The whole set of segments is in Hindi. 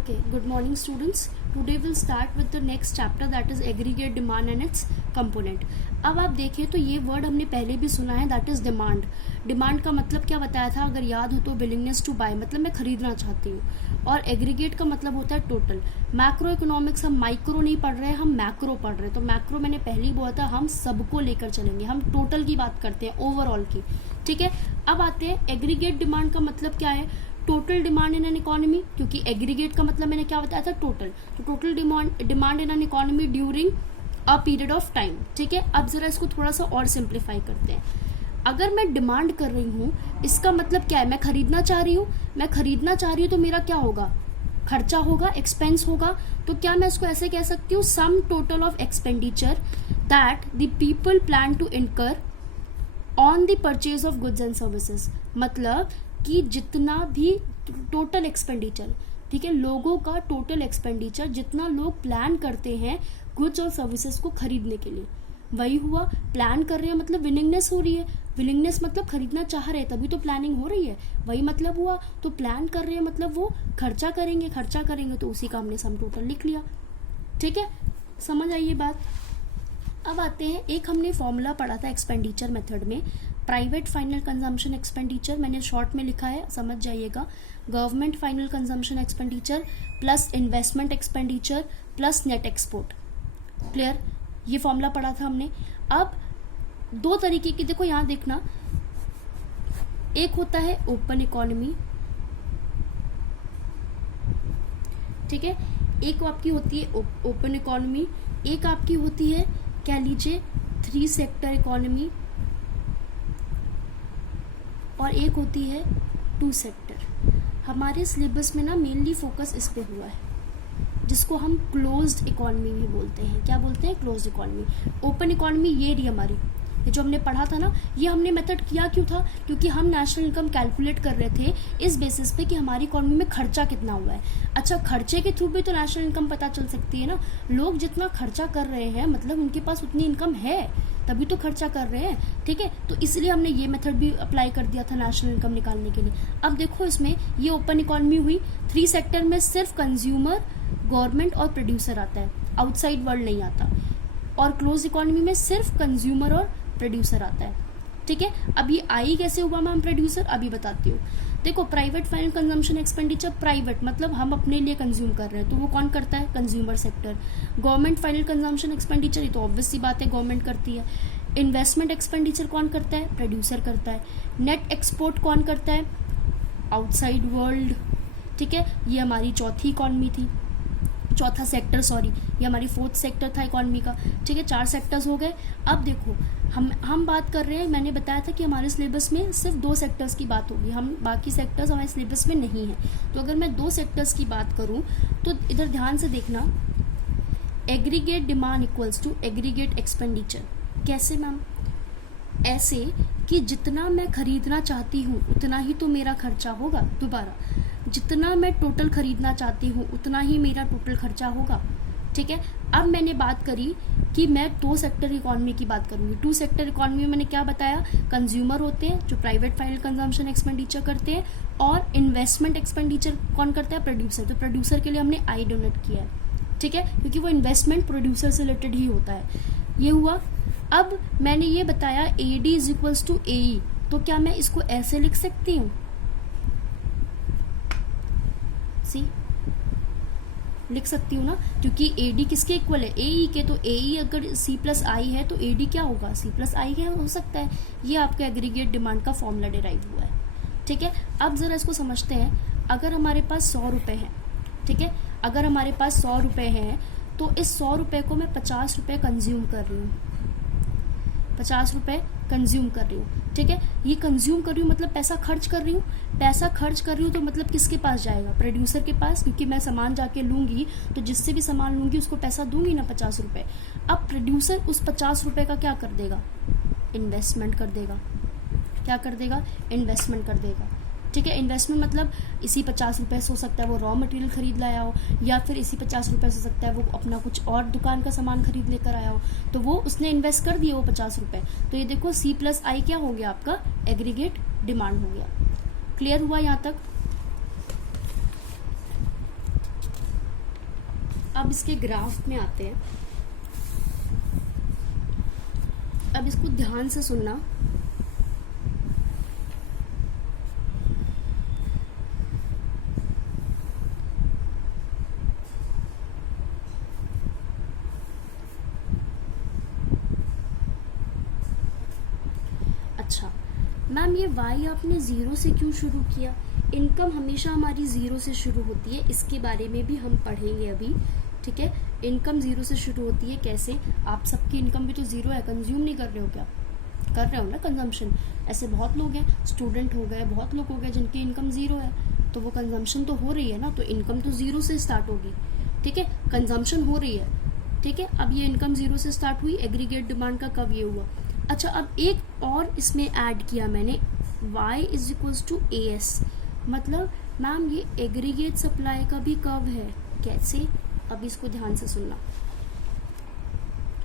Okay, good morning students. Today we'll start with the next chapter, that is aggregate demand and its component. अब आप देखें तो ये वर्ड हमने पहले भी सुना है, that is demand. डिमांड का मतलब क्या बताया था, अगर याद हो तो willingness to buy, मतलब मैं खरीदना चाहती हूँ. और एग्रीगेट का मतलब होता है टोटल. मैक्रो इकोनॉमिक्स हम माइक्रो नहीं पढ़ रहे हैं, हम मैक्रो पढ़ रहे हैं. तो मैक्रो मैंने पहले ही बोला था, हम सबको लेकर चलेंगे, हम टोटल की बात करते हैं, ओवरऑल की. ठीक है, अब आते हैं एग्रीगेट डिमांड का मतलब क्या है. Total demand in an economy, क्योंकि एग्रीगेट का मतलब मैंने क्या बताया था, टोटल. तो total demand in an economy during a period of time. ठीक है, अब जरा इसको थोड़ा सा और सिंप्लीफाई करते हैं. अगर मैं डिमांड कर रही हूँ, इसका मतलब क्या है, मैं खरीदना चाह रही हूँ. मैं खरीदना चाह रही हूँ तो मेरा क्या होगा, खर्चा होगा, एक्सपेंस होगा. तो क्या मैं इसको ऐसे कह सकती हूँ, sum total of expenditure that the people plan to incur on the purchase of goods and services. मतलब कि जितना भी टोटल एक्सपेंडिचर, ठीक है, लोगों का टोटल एक्सपेंडिचर, जितना लोग प्लान करते हैं गुड्स और सर्विसेज को खरीदने के लिए, वही हुआ. प्लान कर रहे हैं मतलब विलिंगनेस हो रही है. विलिंगनेस मतलब खरीदना चाह रहे हैं, तभी तो प्लानिंग हो रही है, वही मतलब हुआ. तो प्लान कर रहे हैं मतलब वो खर्चा करेंगे, तो उसी का हमने सम टोटल लिख लिया. ठीक है, समझ आई ये बात. अब आते हैं, एक हमने फॉर्मूला पढ़ा था एक्सपेंडिचर मेथड में, प्राइवेट फाइनल कंजम्पशन एक्सपेंडिचर, मैंने शॉर्ट में लिखा है, समझ जाइएगा. Government final consumption expenditure plus investment expenditure plus net export. Clear, ये फॉर्मूला पढ़ा था हमने. अब दो तरीके की, देखो यहां देखना, एक होता है ओपन इकोनॉमी, ठीक है, एक आपकी होती है ओपन इकोनॉमी, एक आपकी होती है क्या लीजिए 3 सेक्टर इकोनॉमी, और एक होती है 2 सेक्टर. हमारे सिलेबस में ना मेनली फोकस इस पे हुआ है, जिसको हम क्लोज्ड इकोनॉमी भी बोलते हैं. क्या बोलते हैं, क्लोज्ड इकोनॉमी. ओपन इकोनॉमी ये रही हमारी, ये जो हमने पढ़ा था ना, ये हमने मेथड किया क्यों था, क्योंकि हम नेशनल इनकम कैलकुलेट कर रहे थे इस बेसिस पे कि हमारी इकोनॉमी में खर्चा कितना हुआ है. अच्छा, खर्चे के थ्रू भी तो नेशनल इनकम पता चल सकती है ना. लोग जितना खर्चा कर रहे हैं मतलब उनके पास उतनी इनकम है, तभी तो खर्चा कर रहे हैं. ठीक है, तो इसलिए हमने ये मेथड भी अप्लाई कर दिया था नेशनल इनकम निकालने के लिए. अब देखो इसमें ये ओपन इकोनॉमी हुई, 3 सेक्टर में सिर्फ कंज्यूमर, गवर्नमेंट और प्रोड्यूसर आता है, आउटसाइड वर्ल्ड नहीं आता. और क्लोज इकोनॉमी में सिर्फ कंज्यूमर और प्रोड्यूसर आता है. ठीक है, अब ये आई कैसे हुआ मैम प्रोड्यूसर, अभी बताती हूँ. देखो, private final consumption expenditure, private मतलब हम अपने लिए कंज्यूम कर रहे हैं, तो वो कौन करता है, consumer sector. Government final consumption expenditure, ये तो ऑब्वियस सी बात है, गवर्नमेंट करती है. इन्वेस्टमेंट एक्सपेंडिचर कौन करता है, प्रोड्यूसर करता है. नेट एक्सपोर्ट कौन करता है, आउटसाइड वर्ल्ड. ठीक है, ये हमारी चौथा सेक्टर, सॉरी, ये हमारी 4th सेक्टर था इकोनॉमी का. ठीक है, 4 सेक्टर्स हो गए. अब देखो हम बात कर रहे हैं, मैंने बताया था कि हमारे सिलेबस में सिर्फ 2 सेक्टर्स की बात होगी, हम बाकी सेक्टर्स हमारे सिलेबस में नहीं है. तो अगर मैं 2 सेक्टर्स की बात करूं तो इधर ध्यान से देखना, aggregate demand equals to aggregate expenditure. कैसे मैम, ऐसे कि जितना मैं खरीदना चाहती हूँ उतना ही तो मेरा खर्चा होगा. दोबारा, जितना मैं टोटल खरीदना चाहती हूँ उतना ही मेरा टोटल खर्चा होगा. ठीक है, अब मैंने बात करी कि मैं 2 सेक्टर इकोनॉमी की बात करूंगी. 2 सेक्टर इकोनॉमी में मैंने क्या बताया, कंज्यूमर होते हैं जो प्राइवेट फाइनल कंजम्पशन एक्सपेंडिचर करते हैं, और इन्वेस्टमेंट एक्सपेंडिचर कौन करता है, प्रोड्यूसर. तो प्रोड्यूसर के लिए हमने आई डोनेट किया है. ठीक है, क्योंकि वो इन्वेस्टमेंट प्रोड्यूसर से रिलेटेड ही होता है. ये हुआ. अब मैंने ये बताया A D is equals to A E, तो क्या मैं इसको ऐसे लिख सकती हूँ, लिख सकती हूँ ना, क्योंकि ए डी किसके इक्वल है, ए ई के. तो ए ई अगर सी प्लस आई है तो ए डी क्या होगा, सी प्लस आई है, हो सकता है. ये आपका एग्रीगेट डिमांड का फॉर्मूला डिराइव हुआ है. ठीक है, अब जरा इसको समझते हैं. अगर हमारे पास 100 रुपये है, ठीक है, अगर हमारे पास 100 रुपये हैं, तो इस 100 रुपये को मैं 50 रुपये कंज्यूम कर रही हूँ, 50 रुपये कंज्यूम कर रही हूँ. ठीक है, ये कंज्यूम कर रही हूँ मतलब पैसा खर्च कर रही हूँ. पैसा खर्च कर रही हूँ तो मतलब किसके पास जाएगा, प्रोड्यूसर के पास, क्योंकि मैं सामान जाके लूंगी तो जिससे भी सामान लूंगी उसको पैसा दूंगी ना, 50 रुपये. अब प्रोड्यूसर उस 50 रुपये का क्या कर देगा, इन्वेस्टमेंट कर देगा. क्या कर देगा, इन्वेस्टमेंट कर देगा. ठीक है, इन्वेस्टमेंट मतलब इसी 50 रुपये से हो सकता है वो रॉ मटेरियल खरीद लाया हो, या फिर इसी 50 रुपये से हो सकता है वो अपना कुछ और दुकान का सामान खरीद लेकर आया हो, तो वो उसने इन्वेस्ट कर दिए वो 50 रुपये. तो ये देखो सी प्लस आई क्या हो गया, आपका एग्रीगेट डिमांड हो गया. क्लियर हुआ यहाँ तक. अब इसके ग्राफ में आते हैं। अब इसको ध्यान से सुनना। अच्छा मैम, ये वाई आपने ज़ीरो से क्यों शुरू किया? इनकम हमेशा हमारी ज़ीरो से शुरू होती है, इसके बारे में भी हम पढ़ेंगे अभी, ठीक है। इनकम ज़ीरो से शुरू होती है, कैसे? आप सबकी इनकम भी तो ज़ीरो है, कंज्यूम नहीं कर रहे हो क्या? कर रहे हो ना कंजम्पशन। ऐसे बहुत लोग हैं, स्टूडेंट हो गए, बहुत लोग हो गए जिनकी इनकम ज़ीरो है, तो वो कंजम्पशन तो हो रही है ना, तो इनकम तो ज़ीरो से स्टार्ट होगी, ठीक है। कंजम्पशन हो रही है, ठीक है। अब ये इनकम ज़ीरो से स्टार्ट हुई, एग्रीगेट डिमांड का कब ये हुआ? अच्छा, अब एक और इसमें ऐड किया मैंने, y is equals to A S, मतलब मैम ये एग्रीगेट सप्लाई का भी कर्व है, कैसे? अब इसको ध्यान से सुनना,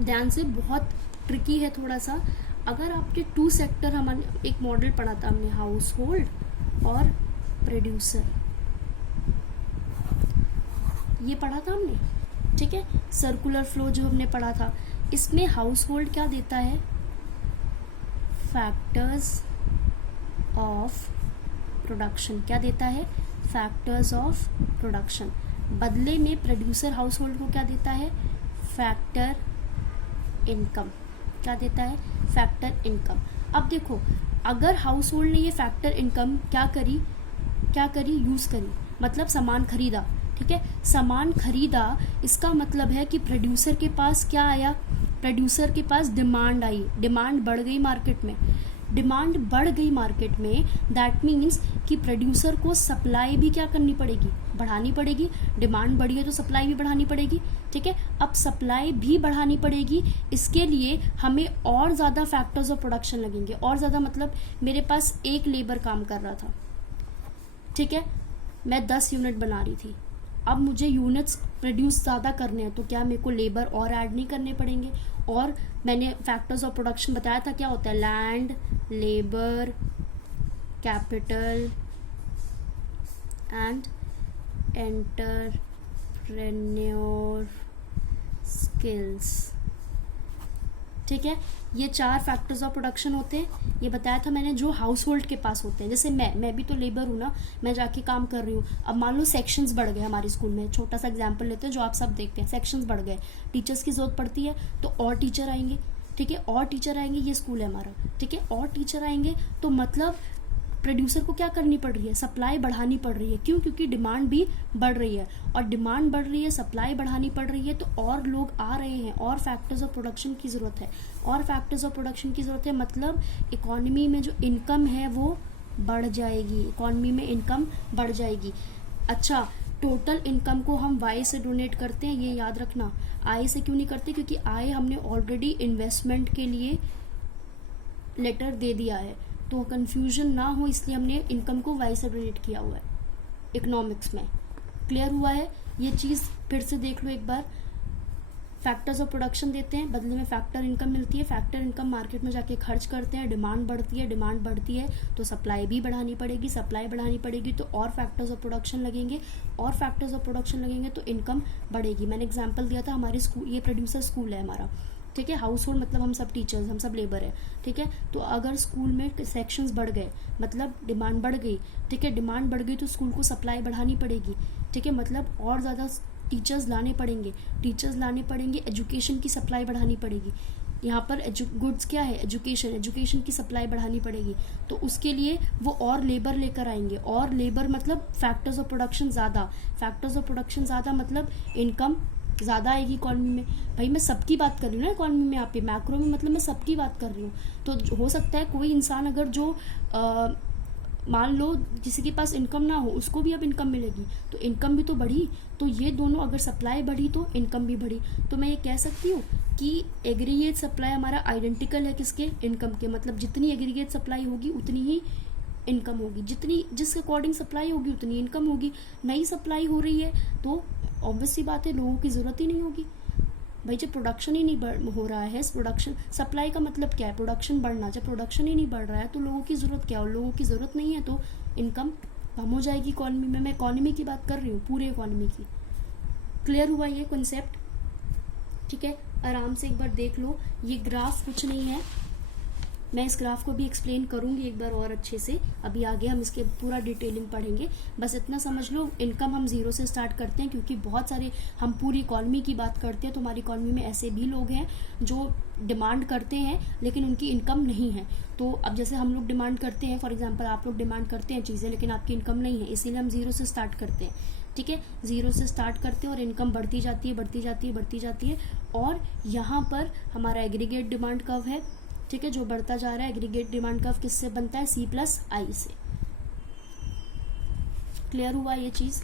ध्यान से, बहुत ट्रिकी है थोड़ा सा। अगर आपके टू सेक्टर, हमारे एक मॉडल पढ़ा था हमने, हाउस होल्ड और प्रोड्यूसर, ये पढ़ा था हमने, ठीक है। सर्कुलर फ्लो जो हमने पढ़ा था, इसमें हाउस होल्ड क्या देता है? Factors of production. क्या देता है? Factors of production. बदले में प्रोड्यूसर हाउस होल्ड को क्या देता है? Factor income. क्या देता है? Factor income. अब देखो, अगर हाउस होल्ड ने ये फैक्टर इनकम क्या करी, यूज करी, मतलब सामान खरीदा, ठीक है। सामान खरीदा, इसका मतलब है कि प्रोड्यूसर के पास क्या आया? प्रोड्यूसर के पास डिमांड आई, डिमांड बढ़ गई मार्केट में, डिमांड बढ़ गई मार्केट में, दैट मीन्स कि प्रोड्यूसर को सप्लाई भी क्या करनी पड़ेगी? बढ़ानी पड़ेगी। डिमांड बढ़ी है तो सप्लाई भी बढ़ानी पड़ेगी, ठीक है। अब सप्लाई भी बढ़ानी पड़ेगी, इसके लिए हमें और ज़्यादा फैक्टर्स ऑफ प्रोडक्शन लगेंगे। और ज़्यादा मतलब मेरे पास एक लेबर काम कर रहा था, ठीक है, मैं 10 यूनिट बना रही थी। अब मुझे यूनिट्स प्रोड्यूस ज़्यादा करने हैं, तो क्या मेरे को लेबर और ऐड नहीं करने पड़ेंगे? और मैंने फैक्टर्स ऑफ प्रोडक्शन बताया था, क्या होता है? Land, labour, capital and entrepreneur skills, ठीक है। ये 4 फैक्टर्स ऑफ प्रोडक्शन होते हैं, ये बताया था मैंने, जो हाउस होल्ड के पास होते हैं। जैसे मैं भी तो लेबर हूँ ना, मैं जाके काम कर रही हूँ। अब मान लो सेक्शंस बढ़ गए हमारे स्कूल में, छोटा सा एग्जांपल लेते हैं जो आप सब देखते हैं, सेक्शंस बढ़ गए, टीचर्स की जरूरत पड़ती है, तो और टीचर आएंगे, ठीक है, और टीचर आएंगे, ये स्कूल है हमारा, ठीक है, और टीचर आएंगे, तो मतलब प्रोड्यूसर को क्या करनी पड़ रही है? सप्लाई बढ़ानी पड़ रही है। क्यों? क्योंकि डिमांड भी बढ़ रही है, और डिमांड बढ़ रही है, सप्लाई बढ़ानी पड़ रही है, तो और लोग आ रहे हैं, और फैक्टर्स ऑफ प्रोडक्शन की ज़रूरत है, और फैक्टर्स ऑफ प्रोडक्शन की ज़रूरत है, मतलब इकोनॉमी में जो इनकम है वो बढ़ जाएगी, इकोनॉमी में इनकम बढ़ जाएगी। अच्छा, टोटल इनकम को हम वाई से डोनेट करते हैं, ये याद रखना। आई से क्यों नहीं करते? क्योंकि आई हमने ऑलरेडी इन्वेस्टमेंट के लिए लेटर दे दिया है, तो कंफ्यूजन ना हो इसलिए हमने इनकम को वाई से डोनेट किया हुआ है इकोनॉमिक्स में। क्लियर हुआ है? ये चीज़ फिर से देख लो एक बार। फैक्टर्स ऑफ प्रोडक्शन देते हैं, बदले में फैक्टर इनकम मिलती है, फैक्टर इनकम मार्केट में जाके खर्च करते हैं, डिमांड बढ़ती है, डिमांड बढ़ती है तो सप्लाई भी बढ़ानी पड़ेगी, सप्लाई बढ़ानी पड़ेगी तो और फैक्टर्स ऑफ प्रोडक्शन लगेंगे, और फैक्टर्स ऑफ प्रोडक्शन लगेंगे तो इनकम बढ़ेगी। मैंने एग्जाम्पल दिया था, हमारे स्कूल, ये प्रोड्यूसर स्कूल है हमारा, ठीक है। हाउस होल्ड मतलब हम सब टीचर्स, हम सब लेबर है, ठीक है। तो अगर स्कूल में सेक्शंस बढ़ गए मतलब डिमांड बढ़ गई, ठीक है, डिमांड बढ़ गई तो स्कूल को सप्लाई बढ़ानी पड़ेगी, ठीक है, मतलब और ज़्यादा टीचर्स लाने पड़ेंगे, एजुकेशन की सप्लाई बढ़ानी पड़ेगी। यहाँ पर गुड्स क्या है? एजुकेशन की सप्लाई बढ़ानी पड़ेगी, तो उसके लिए वो और लेबर लेकर आएंगे, और लेबर मतलब फैक्टर्स ऑफ प्रोडक्शन ज़्यादा, मतलब इनकम ज़्यादा आएगी इकॉनमी में। भाई मैं सबकी बात कर रही हूँ ना इकॉनमी में, यहाँ पे मैक्रो में मतलब मैं सबकी बात कर रही हूँ। तो हो सकता है कोई इंसान अगर जो मान लो किसी के पास इनकम ना हो, उसको भी अब इनकम मिलेगी, तो इनकम भी तो बढ़ी। तो ये दोनों, अगर सप्लाई बढ़ी तो इनकम भी बढ़ी। तो मैं ये कह सकती हूँ कि एग्रीगेट सप्लाई हमारा आइडेंटिकल है किसके? इनकम के। मतलब जितनी एग्रीगेट सप्लाई होगी उतनी ही इनकम होगी, जिस अकॉर्डिंग सप्लाई होगी उतनी इनकम होगी। नई सप्लाई हो रही है तो ऑब्वियस सी बात है, लोगों की ज़रूरत ही नहीं होगी। भाई जब प्रोडक्शन ही नहीं हो रहा है, प्रोडक्शन, सप्लाई का मतलब क्या है? प्रोडक्शन बढ़ना। जब प्रोडक्शन ही नहीं बढ़ रहा है तो लोगों की ज़रूरत क्या? और लोगों की ज़रूरत नहीं है तो इनकम कम हो जाएगी इकॉनमी में। मैं इकॉनमी की बात कर रही हूँ, पूरे इकॉनमी की। क्लियर हुआ ये कॉन्सेप्ट? ठीक है, आराम से एक बार देख लो, ये ग्राफ कुछ नहीं है, मैं इस ग्राफ को भी एक्सप्लेन करूंगी एक बार और अच्छे से, अभी आगे हम इसके पूरा डिटेलिंग पढ़ेंगे। बस इतना समझ लो, इनकम हम जीरो से स्टार्ट करते हैं, क्योंकि बहुत सारे, हम पूरी इकॉनमी की बात करते हैं तो हमारी इकॉनमी में ऐसे भी लोग हैं जो डिमांड करते हैं लेकिन उनकी इनकम नहीं है। तो अब जैसे हम लोग डिमांड करते हैं, फॉर एग्जाम्पल आप लोग डिमांड करते हैं चीज़ें लेकिन आपकी इनकम नहीं है, इसीलिए हम जीरो से स्टार्ट करते हैं। ठीक है, जीरो से स्टार्ट करते हैं और इनकम बढ़ती जाती है, बढ़ती जाती है, बढ़ती जाती है। और यहाँ पर हमारा एग्रीगेट डिमांड कर्व है, ठीक है, जो बढ़ता जा रहा है। एग्रीगेट डिमांड कर्व किससे बनता है? C+I से। क्लियर हुआ ये चीज़?